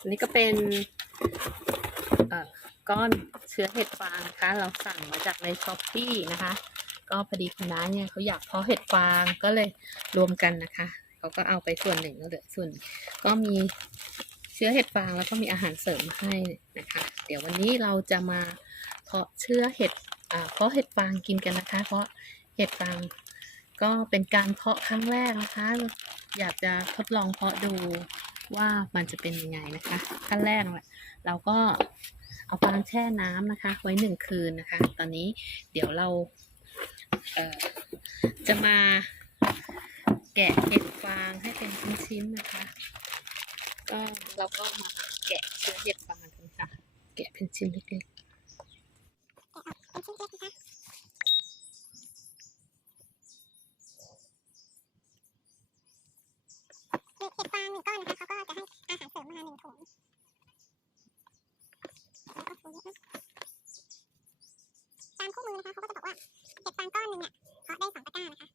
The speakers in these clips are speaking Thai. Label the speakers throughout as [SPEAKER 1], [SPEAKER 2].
[SPEAKER 1] อันนี้ก็เป็นอ่อก้อนเชื้อเห็ดฟางนะคะ เราสั่งมาจากในช้อปปี้นะคะ ก็พอดีคุณน้าเนี่ยเขาอยากเพาะเห็ดฟางก็เลยรวมกันนะคะเขาก็เอาไปส่วนหนึ่งแล้วเหลือส่วนก็มีเชื้อเห็ดฟางแล้วก็มีอาหารเสริมให้นะคะ เดี๋ยววันนี้เราจะมาเพาะเชื้อเห็ดอ่าเพาะเห็ดฟางกินกันนะคะ เพราะเห็ดฟางก็เป็นการเพาะครั้งแรกนะคะ อยากจะทดลองเพาะดู ว่ามันจะเป็นยังไงนะคะ ขั้นแรกเราก็เอาฟางแช่น้ำนะคะ ไว้หนึ่งคืนนะคะ ตอนนี้เดี๋ยวเราเจะมาแกะเห็ดฟางให้เป็นชิ้นๆนะคะ ก็เราก็มาแกะเชื้อเห็ดฟางกันค่ะ แกะเป็นชิ้นเล็ก
[SPEAKER 2] เป็นชิ้นเล็กนะคะเห็ดฟางหนึ่งก้อนนะคะเขาก็จะให้อาหารเสริมมาหนึ่งถุงแล้วก็ถุงเยอะนะตามคู่มือนะคะเขาก็จะบอกว่าเห็ดฟางก้อนหนึ่งเนี่ยเพาะได้สองตะกร้านะคะ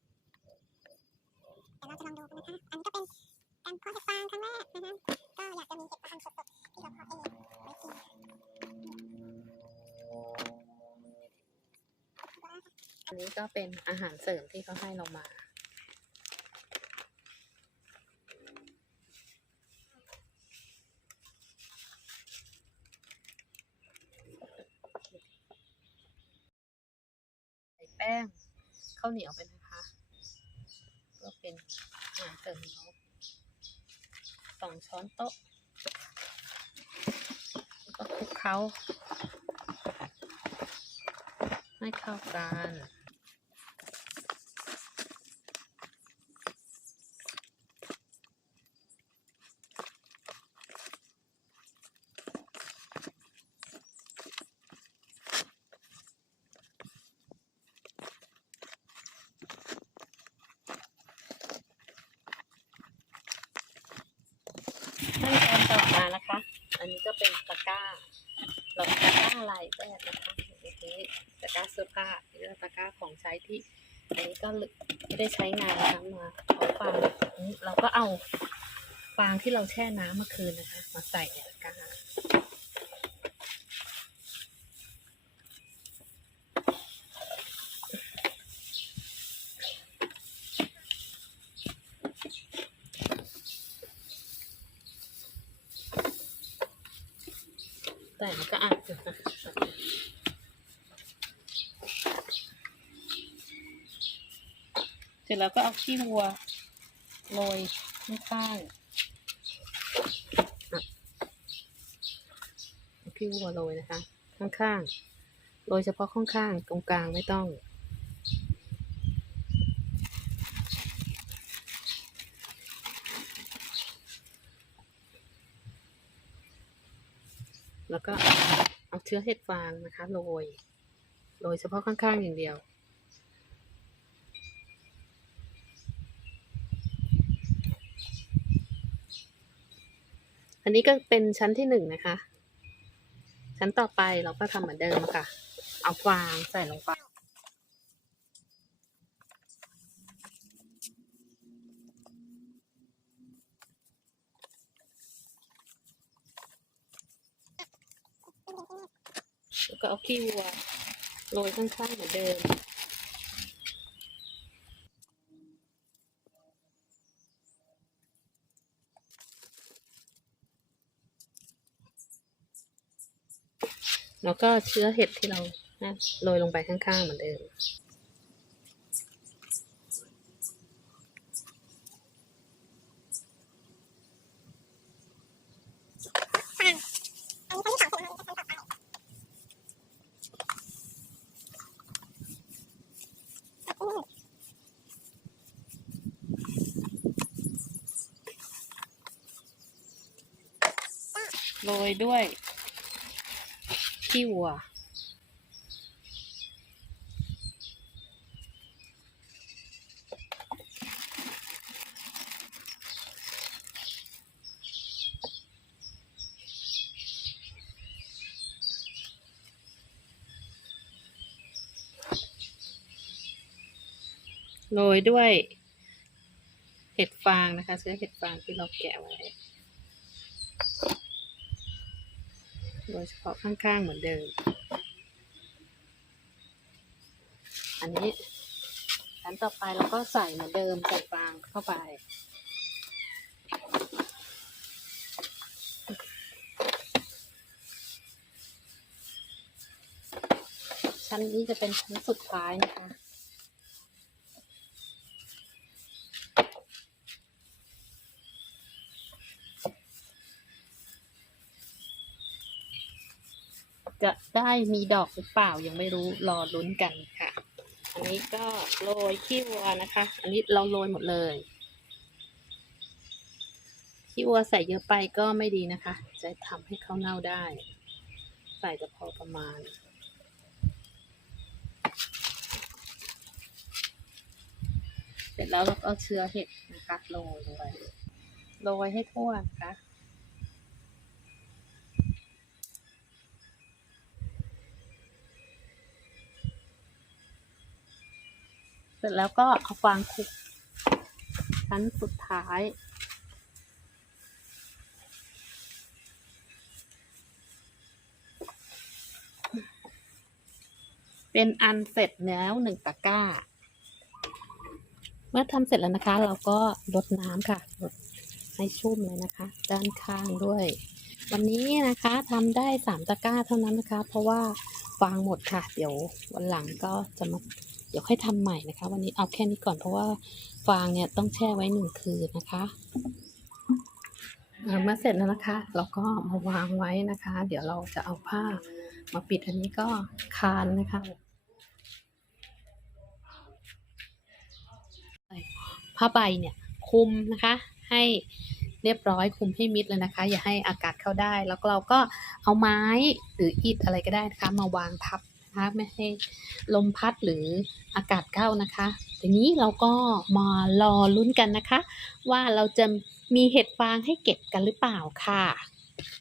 [SPEAKER 2] เดี๋ยวเราจะลองดูกันนะคะ อันนี้ก็เป็นการเพาะเห็ดฟางครั้งแรกนะคะ ก็อยากจะมีเห็ดฟางสดๆที่เราเพาะเองไว้กิน
[SPEAKER 1] ๆ อันนี้ก็เป็นอาหารเสริมที่เขาให้เรามา ใส่แป้งข้าวเหนียวไปนะคะ ก็เป็นอาหารเสริมเขาสองช้อนโต๊ะก็คลุกเคล้าให้เข้ากันตอนต่อมานะคะ อันนี้ก็ เป็นตะกร้า เราตะกร้าลายแบบนะคะนี้ตะกร้าเสื้อผ้าหรือตะกร้าของใช้ที่อันนี้ก็ไม่ได้ใช้งานนะคะมาเอาฟางนี้เราก็เอาฟางที่เราแช่น้ำเมื่อคืนนะคะ มาใส่ในตะกร้า แต่มันก็อัดอยู่นะเสร็จแล้วก็เอาขี้วัวโรยข้างๆขี้วัวโรยนะคะ ข้างๆโรยเฉพาะข้างๆ ตรงกลางไม่ต้อง แล้วก็เอาเชื้อเห็ดฟางนะคะโรยโรยเฉพาะข้างๆอย่างเดียว อันนี้ก็เป็นชั้นที่หนึ่งนะคะ ชั้นต่อไปเราก็ทำเหมือนเดิมค่ะ เอาฟางใส่ลงไป แล้วก็เอาขี้วัวโรยข้างๆเหมือนเดิม แล้วก็เชื้อเห็ดที่เรานะโรยลงไปข้างๆเหมือนเดิม
[SPEAKER 2] ฟางอันนี้ชั้นที่สองถุงเราจะชั้นต่อไปแบบนี้
[SPEAKER 1] โรยด้วยขี้วัว โรยด้วยเห็ดฟางนะคะเชื้อเห็ดฟางที่เราแกะไว้ ดยเฉพาะข้างๆเหมือนเดิม อันนี้ชั้นต่อไปเราก็ใส่เหมือนเดิมใส่ฟางเข้าไป ชั้นนี้จะเป็นชั้นสุดท้ายนะคะ จะได้มีดอกหรือเปล่ายังไม่รู้รอลุ้นกันค่ะ อันนี้ก็โรยขี้วัวนะคะ อันนี้เราโรยหมดเลยขี้วัวใส่เยอะไปก็ไม่ดีนะคะ จะทำให้เขาเน่าได้ ใส่แต่พอประมาณเสร็จแล้วเราก็เชื้อเห็ดนะคะโรยลงไปโรยให้ทั่วนะคะ เสร็จแล้วก็เอาฟางคลุกชั้นสุดท้าย เป็นอันเสร็จแล้วหนึ่งตะกร้า เมื่อทำเสร็จแล้วนะคะ เราก็ลดน้ำค่ะลดให้ชุ่มเลยนะคะ ด้านข้างด้วย วันนี้นะคะทำได้สามตะกร้าเท่านั้นนะคะ เพราะว่าฟางหมดค่ะ เดี๋ยววันหลังก็จะมา เดี๋ยวค่อยทำใหม่นะคะ วันนี้เอาแค่นี้ก่อนเพราะว่าฟางเนี่ยต้องแช่ไว้หนึ่งคืนนะคะเมื่อเสร็จแล้วนะคะ เราก็มาวางไว้นะคะ เดี๋ยวเราจะเอาผ้ามาปิดอันนี้ก็คานนะคะผ้าใบเนี่ยคุมนะคะ ให้เรียบร้อยคุมให้มิดเลยนะคะ อย่าให้อากาศเข้าได้ แล้วเราก็เอาไม้หรืออิฐอะไรก็ได้นะคะ มาวางทับ นะคะ ไม่ให้ลมพัดหรืออากาศเข้านะคะ ทีนี้เราก็มารอลุ้นกันนะคะ ว่าเราจะมีเห็ดฟางให้เก็บกันหรือเปล่าค่ะ